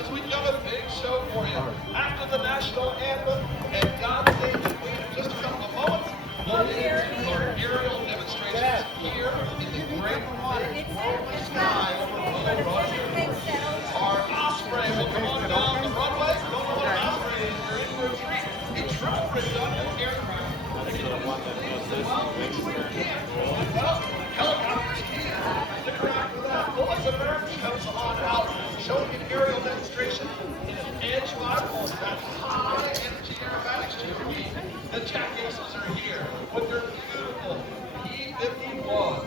because we've got a big show for you. After the national anthem and God Save the Queen in just a couple of moments, we'll get into our aerial demonstrations here in the great big rolling sky over Willow Run. Our Osprey will come on down the runway. Don't know what an Osprey is. You're in for a treat. A triple redundant aircraft. Well, make sure you can. Well, helicopters can. Stick around for that. Bullets and Bears comes on out, showing an aerial demonstration in an Edge 5. That's high energy aerobatics GP. The Jack Aces are here with their beautiful P-51s.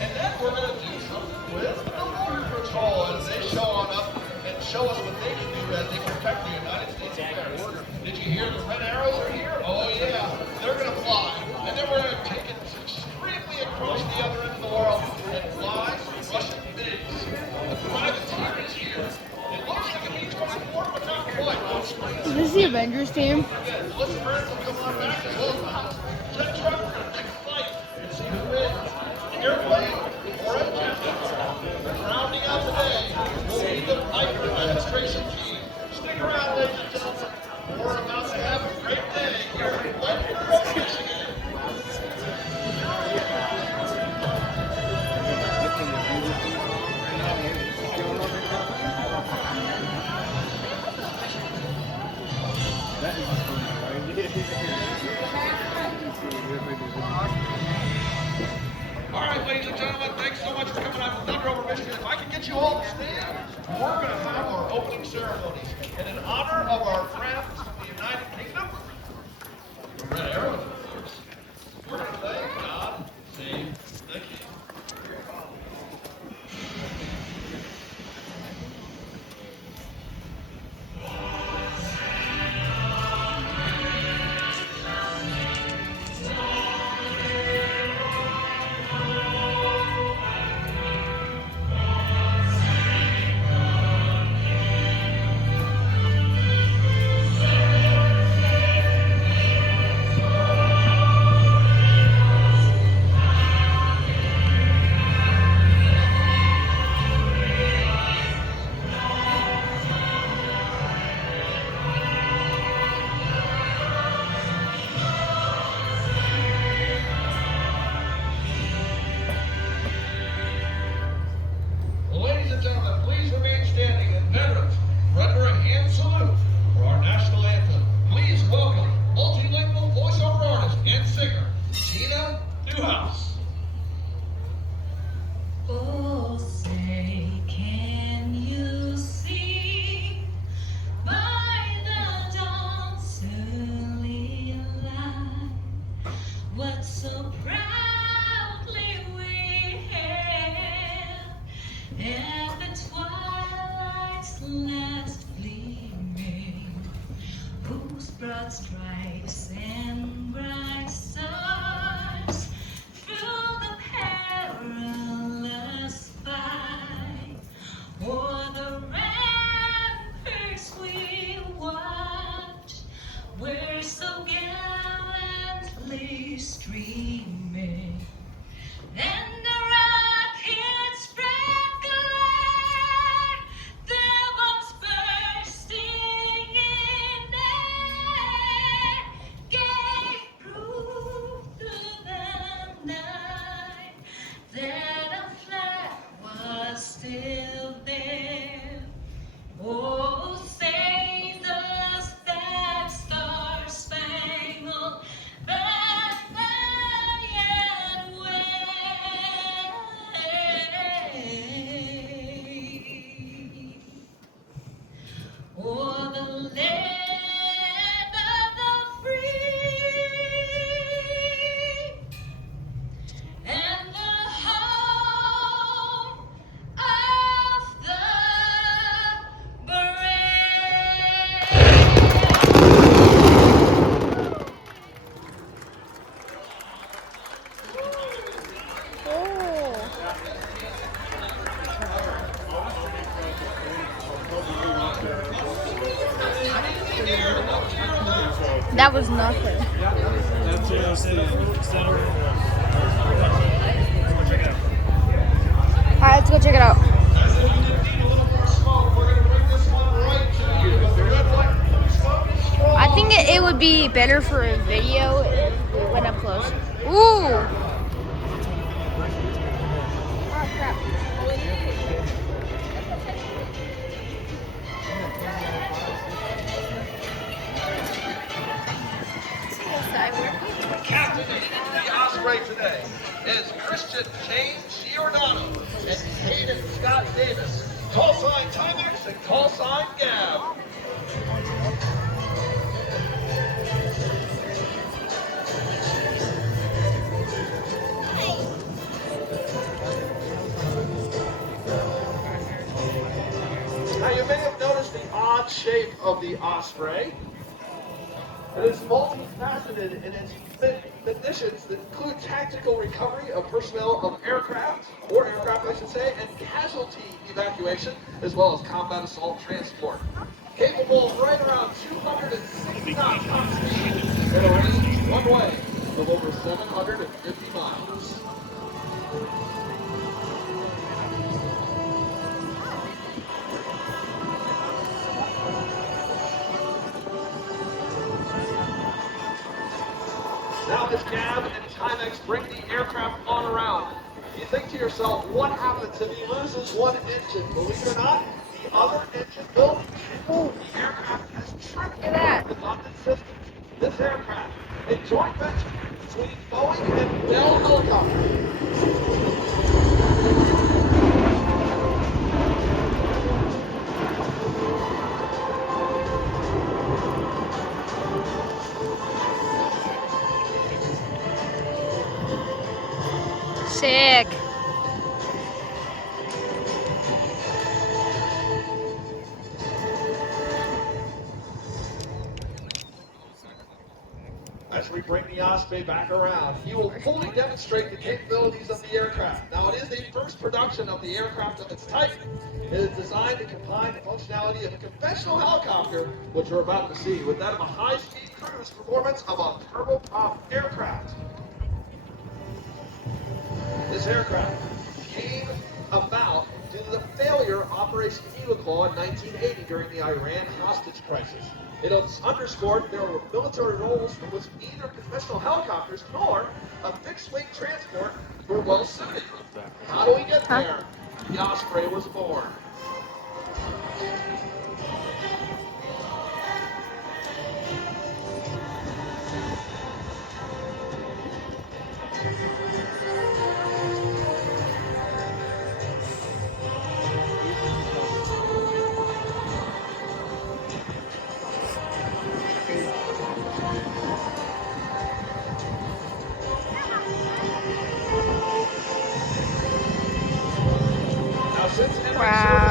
And then we're going to do something with the Border Patrol as they show on up and show us what they can do as they protect the United States border. Did you hear the red arrows are here? Oh yeah, they're going to fly. And then we're going to take it extremely across the other end of the world and fly Russian MiGs. The privateer is here. It looks like it means going forward, but not quite. Is this the Avengers team? Listen, friends, will come on back as well as the house. Jet truck, we're going to take a flight and see who wins. Airplane or a jet. Rounding out the day will be the Viper demonstration team. Stick around, ladies and gentlemen. We're about to have a great day here in Ledyard, Michigan. All right, ladies and gentlemen, thanks so much for coming out to Thunder over Michigan. If I can get you all to stand, we're going to have our opening ceremonies. And in honor of our friends from the United Kingdom, the Red Arrows, of course, we're going to play God Save the King. Ladies and gentlemen, please remain standing, and veterans, render a hand salute for our national anthem. Please welcome multilingual voiceover artist and singer, Tina Newhouse. Oh, say, can you see by the dawn's early light what so proudly we hailed at the twilight's last gleaming, whose broad stripes and bright stars through the perilous fight o'er the ramparts we watched, were so gallantly streaming, and the rockets spread glare, their bombs bursting in air, gave proof through the night that a flag was still there. Oh, say does that star-spangled banner yet wave o'er the land of the free and the home of the That was nothing. That's what I said. Alright, let's go check it out. As if you need a little more smoke, we're going to bring this one right would be better for a video if we went up close. Ooh! Oh, crap. Captain the Osprey today is Christian James Giordano and Hayden Scott Davis. Call sign Timex and call sign Gab. Now you may have noticed the odd shape of the Osprey. It is multifaceted in its conditions that include tactical recovery of personnel of aircraft, or aircraft I should say, and casualty evacuation, as well as combat assault transport. Capable of right around 260 knots top speed at a range one way of over 750 miles. Now as Gab and Timex bring the aircraft on around, you think to yourself, what happens if he loses one engine? Believe it or not, the other engine built, the aircraft has tripped redundant systems. This aircraft, a joint venture between Boeing and Bell Helicopter. Sick. As we bring the Osprey back around, he will fully demonstrate the capabilities of the aircraft. Now, it is the first production of the aircraft of its type. It is designed to combine the functionality of a conventional helicopter, which we're about to see, with that of a high-speed cruise performance of a turboprop aircraft. This aircraft came about due to the failure of Operation Eagle Claw in 1980 during the Iran hostage crisis. It underscored there were military roles for which neither conventional helicopters nor a fixed-wing transport were well suited. How do we get there? The Osprey was born. Now, since entering Wow.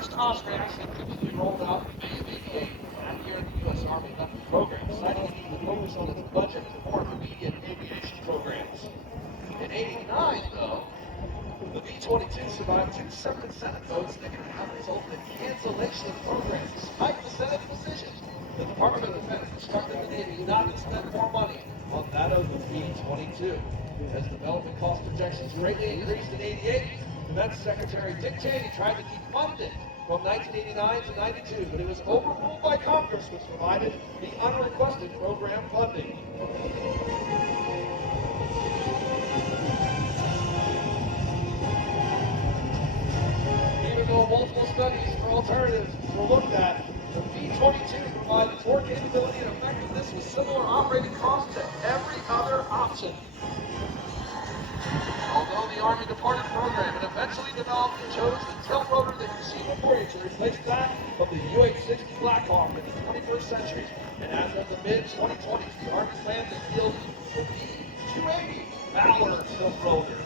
first Osprey actually quickly rolled out in May of '88 after year the U.S. Army left the program, citing a need to focus on its budget for more immediate aviation programs. In '89, though, the V-22 survived 2 separate Senate votes that could have resulted in cancellation of the program. Despite the Senate's decision, the Department of Defense instructed the Navy not to spend more money on that of the V-22. As development cost projections greatly increased in '88, Defense Secretary Dick Cheney tried to keep funding from 1989 to '92, but it was overruled by Congress, which provided the unrequested program funding. Even though multiple studies for alternatives were looked at, the V-22 provided more capability and effectiveness with similar operating costs to every other option. Although the Army departed the program and eventually developed and chose the tilt rotor that you see before you to replace that of the UH-60 Blackhawk in the 21st century. And as of the mid-2020s, the Army planned to field the V-280 Valor tilt rotor.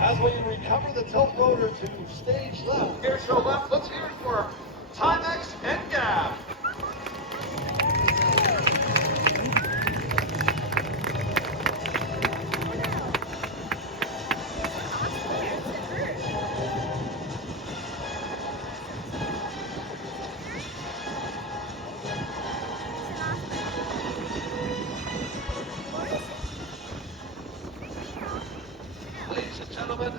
As we recover the tilt rotor to stage left, air show left, let's hear it for Timex and Gab. Ladies and gentlemen,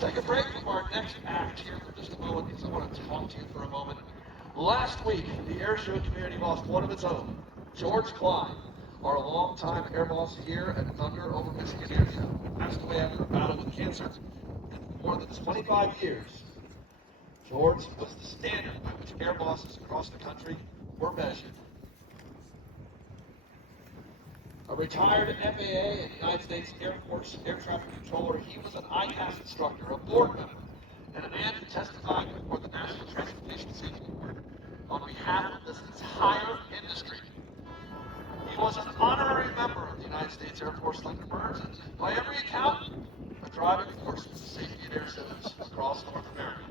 take a break from our next act here for just a moment because I want to talk to you for a moment. Last week, the air show community lost one of its own, George Klein, our longtime air boss here at Thunder over Michigan Air Show, passed away after a battle with cancer. And for more than 25 years, George was the standard by which air bosses across the country were measured. A retired FAA and United States Air Force air traffic controller, he was an ICAS instructor, a board member, and a man who testified before the National Transportation Safety Board on behalf of this entire industry. He was an honorary member of the United States Air Force Thunder Birds, and by every account, a driving force for the safety of air shows across North America.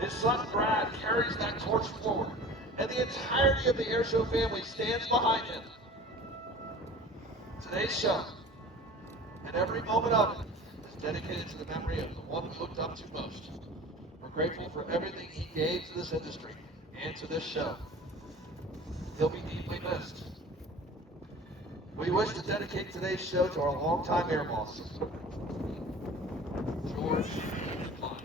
His son Brad carries that torch forward, and the entirety of the air show family stands behind him. Today's show, and every moment of it, is dedicated to the memory of the one we looked up to most. We're grateful for everything he gave to this industry and to this show. He'll be deeply missed. We wish to dedicate today's show to our longtime air boss, George Klein.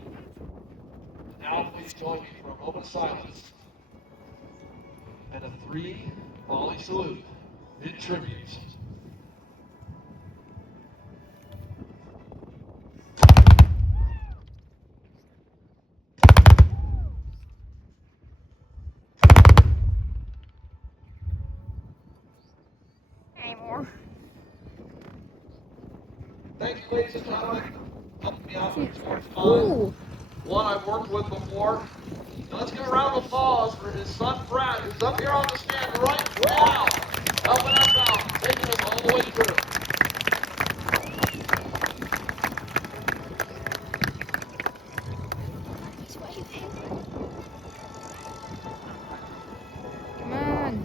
Now please join me for a moment of silence and a 3-volley salute in tribute. Anymore. Thank you, ladies and gentlemen, helping me out with George Klein, Ooh. one I've worked with before. Now let's give a round of applause for his son Brad, who's up here on the stand right now, helping us out, taking us all the way through. Come on.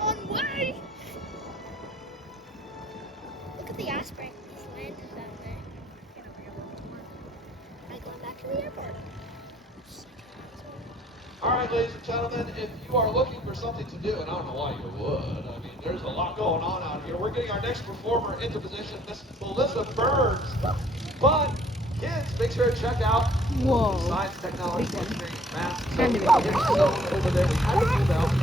On way! Look at the Osprey. He's landed down there. Am I going back to the airport? All right, ladies and gentlemen, if you are looking for something to do, and I don't know why you would, I mean, there's a lot going on out here. We're getting our next performer into position, Miss Melissa Burns. But, kids, make sure to check out Whoa. Science, Technology, Engineering, Math, Kind of over there. We have it about the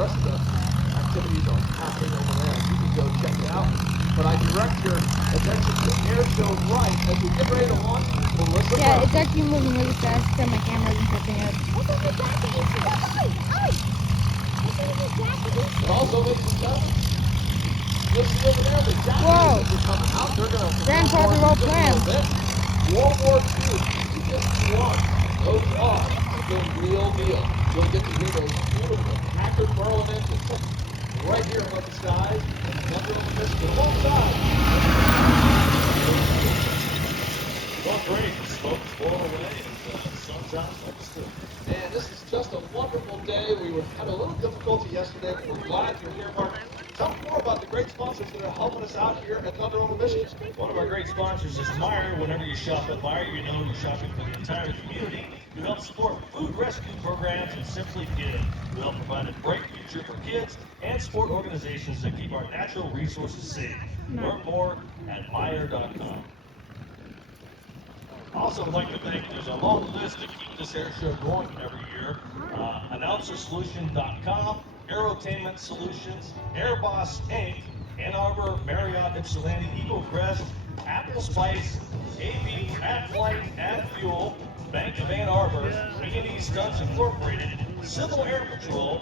rest of the activities are happening over there. You can go check it out. But I direct your attention to Air Show Right as we get ready to launch Melissa Yeah, Burns. it's actually moving really fast, so my camera isn't catching up. Look at the Whoa. They're coming out. They're going to Grand Park Road Plan. World War II, E-51. Those are the real deal. You'll get to hear those beautiful Packard Merlin engines right here above the skies in Thunder, Michigan. Alongside. Well, great. Smoke is blowing away and the sun's out like it's still. Man, this is just a wonderful day. We had a little difficulty yesterday, but we're glad you're here, Mark. Tell me more about the great sponsors that are helping us out here at Thunder Over Michigan. One of our great sponsors is Meijer. Whenever you shop at Meijer, you know you're shopping for the entire community. You help support food rescue programs and Simply Give. We help provide a bright future for kids and support organizations that keep our natural resources safe. Learn more at Meijer.com. Also, would like to thank, there's a long list to keep this air show going every year. AnnouncerSolution.com, Aerotainment Solutions, Airboss Inc., Ann Arbor, Marriott, Ypsilanti, EcoCrest, Apple Spice, AP, AdFlight, AdFuel, Bank of Ann Arbor, E&E Stunts Incorporated, Civil Air Patrol,